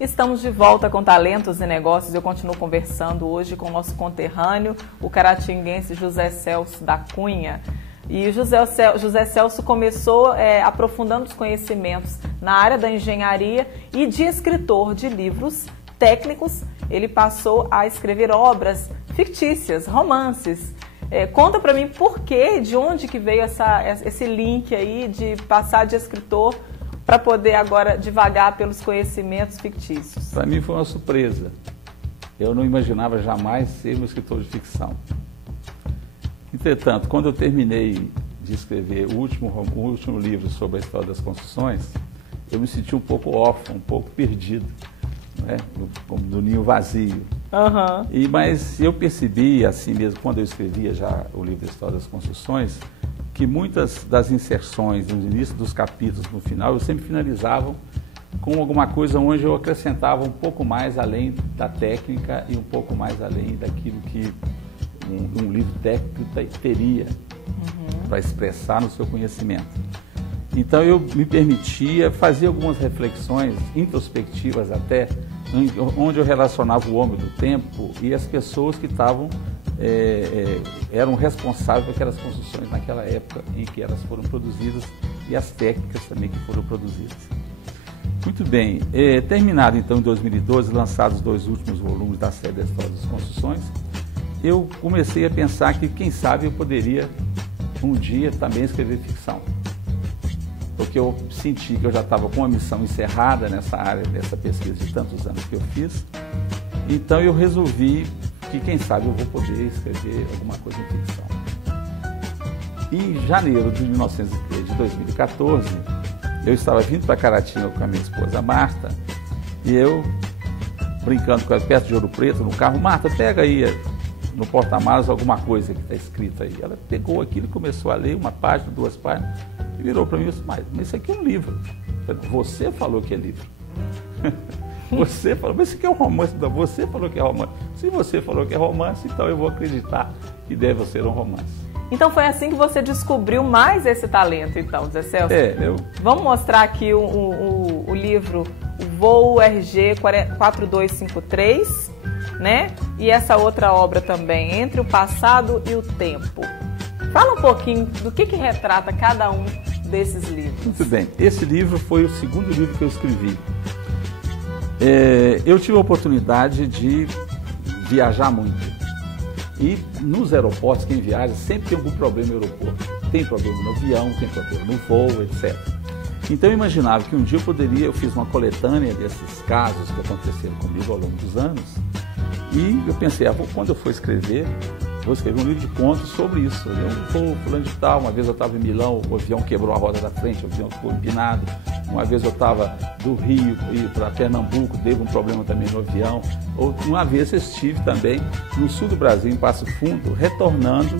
Estamos de volta com Talentos e Negócios. Eu continuo conversando hoje com o nosso conterrâneo, o caratinguense José Celso da Cunha. E o José Celso começou aprofundando os conhecimentos na área da engenharia e de escritor de livros técnicos. Ele passou a escrever obras fictícias, romances. Conta para mim por quê, de onde que veio esse link aí de passar de escritor para poder agora divagar pelos conhecimentos fictícios. Para mim foi uma surpresa. Eu não imaginava jamais ser um escritor de ficção. Entretanto, quando eu terminei de escrever o último livro sobre a história das construções, eu me senti um pouco órfão, um pouco perdido, né? do ninho vazio. Uhum. Mas eu percebi, assim mesmo, quando eu escrevia já o livro da história das construções, que muitas das inserções no início dos capítulos, no final, eu sempre finalizavam com alguma coisa onde eu acrescentava um pouco mais além da técnica e um pouco mais além daquilo que um livro técnico teria para expressar no seu conhecimento. Então eu me permitia fazer algumas reflexões introspectivas até, onde eu relacionava o homem do tempo e as pessoas que eram responsáveis por aquelas construções naquela época em que elas foram produzidas e as técnicas também que foram produzidas. Muito bem, terminado então em 2012, lançados os 2 últimos volumes da série da História das Construções, eu comecei a pensar que, quem sabe, eu poderia um dia também escrever ficção. Porque eu senti que eu já estava com a missão encerrada nessa área, dessa pesquisa de tantos anos que eu fiz. Então eu resolvi que, quem sabe, eu vou poder escrever alguma coisa em ficção. Em janeiro de 2014, eu estava vindo para Caratinga com a minha esposa Marta, e eu, brincando com ela perto de Ouro Preto, no carro, Marta, pega aí no porta-malas alguma coisa que está escrita aí. Ela pegou aquilo e começou a ler uma página, 2 páginas, e virou para mim e disse, mas isso aqui é um livro. Você falou que é livro. Você falou, mas isso aqui é um romance. Você falou que é romance. Se você falou que é romance, então eu vou acreditar que deve ser um romance. Então foi assim que você descobriu mais esse talento, então, José Celso? Vamos mostrar aqui o livro o Voo RG 4253, né? E essa outra obra também, Entre o Passado e o Tempo. Fala um pouquinho do que retrata cada um desses livros. Muito bem, esse livro foi o segundo livro que eu escrevi. Eu tive a oportunidade de viajar muito. E nos aeroportos, quem viaja, sempre tem algum problema no aeroporto. Tem problema no avião, tem problema no voo, etc. Então eu imaginava que um dia eu fiz uma coletânea desses casos que aconteceram comigo ao longo dos anos. E eu pensei, quando eu for escrever, vou escrever um livro de contos sobre isso. Eu vou fulano de tal, uma vez eu estava em Milão, o avião quebrou a roda da frente, o avião ficou empinado. Uma vez eu estava do Rio para Pernambuco, teve um problema também no avião. Uma vez eu estive também no sul do Brasil, em Passo Fundo, retornando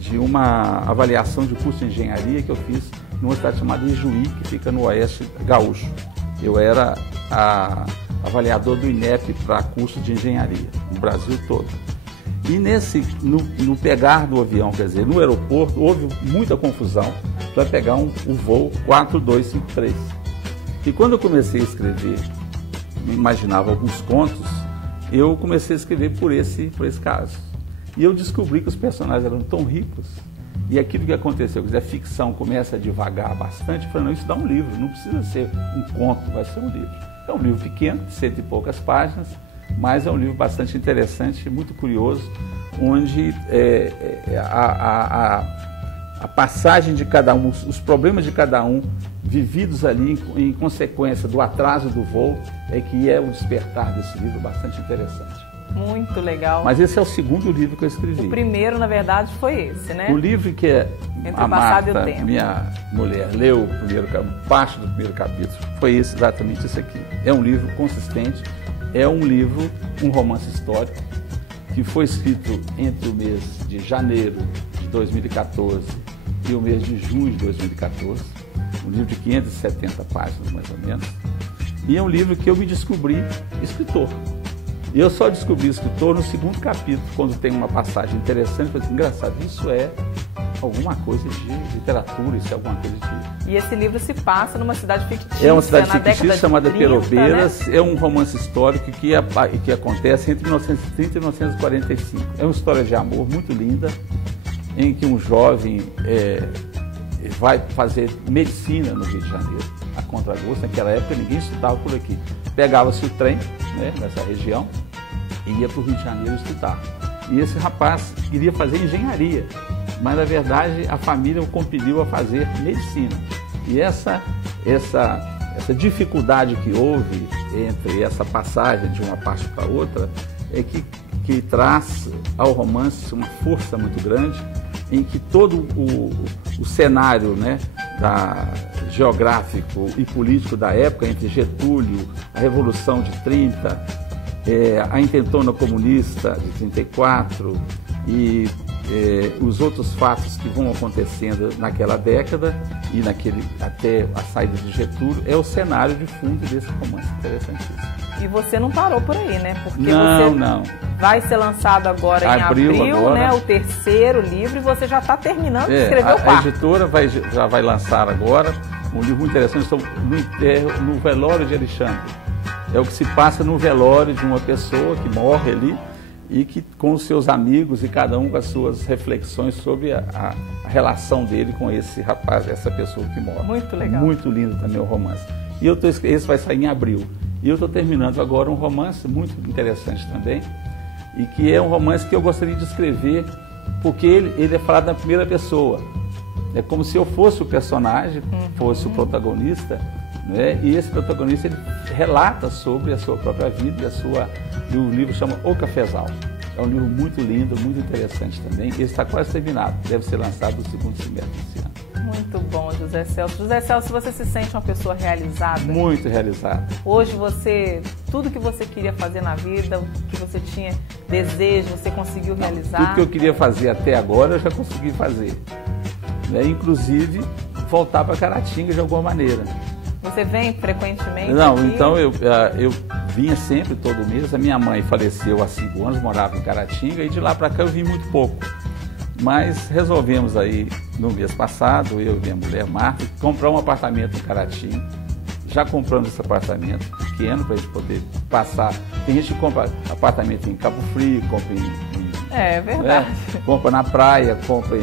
de uma avaliação de curso de engenharia que eu fiz numa cidade chamada Ijuí, que fica no oeste gaúcho. Eu era avaliador do INEP para curso de engenharia, no Brasil todo. E no pegar do avião, quer dizer, no aeroporto, houve muita confusão para pegar o voo 4253. E quando eu comecei a escrever, imaginava alguns contos, eu comecei a escrever por esse caso. E eu descobri que os personagens eram tão ricos, e aquilo que aconteceu, quer dizer, a ficção começa a devagar bastante, falando, isso dá um livro, não precisa ser um conto, vai ser um livro. É um livro pequeno, de 100 e poucas páginas, mas é um livro bastante interessante, muito curioso, onde a passagem de cada um, os problemas de cada um, vividos ali em consequência do atraso do voo, que é o despertar desse livro bastante interessante. Muito legal. Mas esse é o segundo livro que eu escrevi. O primeiro, na verdade, foi esse, né? O livro que Entre a o Passado Marta, e o Tempo. minha mulher, leu parte do primeiro capítulo, foi exatamente esse aqui. É um livro consistente, é um livro, um romance histórico, que foi escrito entre o mês de janeiro de 2014 e o mês de junho de 2014. Um livro de 570 páginas, mais ou menos. E é um livro que eu me descobri escritor. E eu só descobri escritor no segundo capítulo, quando tem uma passagem interessante. Eu falei assim, engraçado, isso é alguma coisa de literatura, isso é alguma coisa de... E esse livro se passa numa cidade fictícia. É uma cidade fictícia chamada 30, Perobelas, né? É um romance histórico que acontece entre 1930 e 1945. É uma história de amor muito linda, em que um jovem vai fazer medicina no Rio de Janeiro, a contragosto. Naquela época ninguém estudava por aqui. Pegava-se o trem, né, nessa região, e ia para o Rio de Janeiro estudar. E esse rapaz queria fazer engenharia, mas na verdade a família o compeliu a fazer medicina. E essa dificuldade que houve entre essa passagem de uma parte para outra é que traz ao romance uma força muito grande, em que todo o cenário, né, geográfico e político da época, entre Getúlio, a Revolução de 30, a intentona comunista de 34 e os outros fatos que vão acontecendo naquela década e até a saída de Getúlio, é o cenário de fundo desse romance interessantíssimo. E você não parou por aí, né? Porque não. Vai ser lançado agora em abril, né? O terceiro livro, e você já está terminando de escrever o quarto. A editora já vai lançar agora um livro muito interessante sobre no velório de Alexandre. É o que se passa no velório de uma pessoa que morre ali e que com os seus amigos e cada um com as suas reflexões sobre a relação dele com esse rapaz, essa pessoa que morre. Muito legal. Muito lindo também o romance. E esse vai sair em abril. E eu estou terminando agora um romance muito interessante também, e que é um romance que eu gostaria de escrever, porque ele é falado na primeira pessoa. É como se eu fosse o personagem, fosse o protagonista, né? E esse protagonista ele relata sobre a sua própria vida, e o livro chama O Cafezal. É um livro muito lindo, muito interessante também. Ele está quase terminado, deve ser lançado no segundo semestre desse ano. Muito bom, José Celso. José Celso, você se sente uma pessoa realizada? Muito realizada. Hoje tudo que você queria fazer na vida, o que você tinha desejo, você conseguiu realizar? Tudo que eu queria fazer até agora, eu já consegui fazer. Inclusive, voltar para Caratinga de alguma maneira. Você vem frequentemente? Não, aqui? então eu vinha sempre, todo mês. A minha mãe faleceu há 5 anos, morava em Caratinga, e de lá para cá eu vim muito pouco. Mas resolvemos aí, no mês passado, eu e minha mulher Marta, comprar um apartamento em Caratinga. Já compramos esse apartamento pequeno para a gente poder passar. Tem gente que compra apartamento em Cabo Frio, compra É verdade. Compra na praia, compra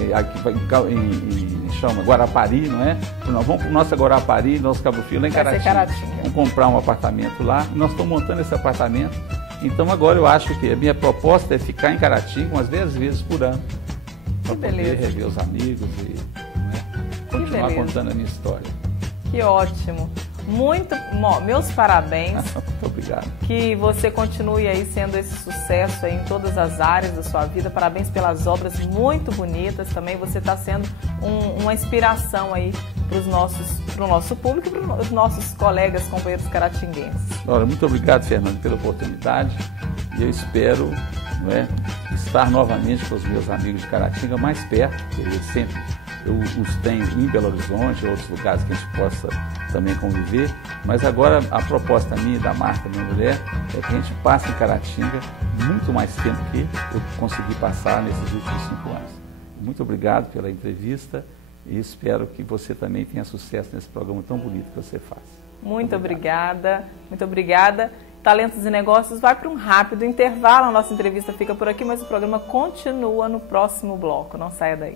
chama Guarapari, não é? Não, vamos para o nosso Guarapari, nosso Cabo Frio, lá em Caratinga. Vamos comprar um apartamento lá. Nós estamos montando esse apartamento. Então agora eu acho que a minha proposta é ficar em Caratinga umas 10 vezes por ano. Para poder rever os amigos e continuar contando a minha história. Que ótimo. Meus parabéns. Muito obrigado. Que você continue aí sendo esse sucesso aí em todas as áreas da sua vida. Parabéns pelas obras muito bonitas. Também você está sendo uma inspiração aí para o nosso público e para os nossos colegas, companheiros caratinguenses. Olha, muito obrigado, Fernando, pela oportunidade. E eu espero estar novamente com os meus amigos de Caratinga mais perto, porque eu os tenho em Belo Horizonte, outros lugares que a gente possa também conviver, mas agora a proposta minha e da Marta, minha mulher, é que a gente passe em Caratinga muito mais tempo que eu consegui passar nesses últimos 5 anos. Muito obrigado pela entrevista e espero que você também tenha sucesso nesse programa tão bonito que você faz. Muito obrigada, muito obrigada. Talentos e Negócios vai para um rápido intervalo, a nossa entrevista fica por aqui, mas o programa continua no próximo bloco, não saia daí.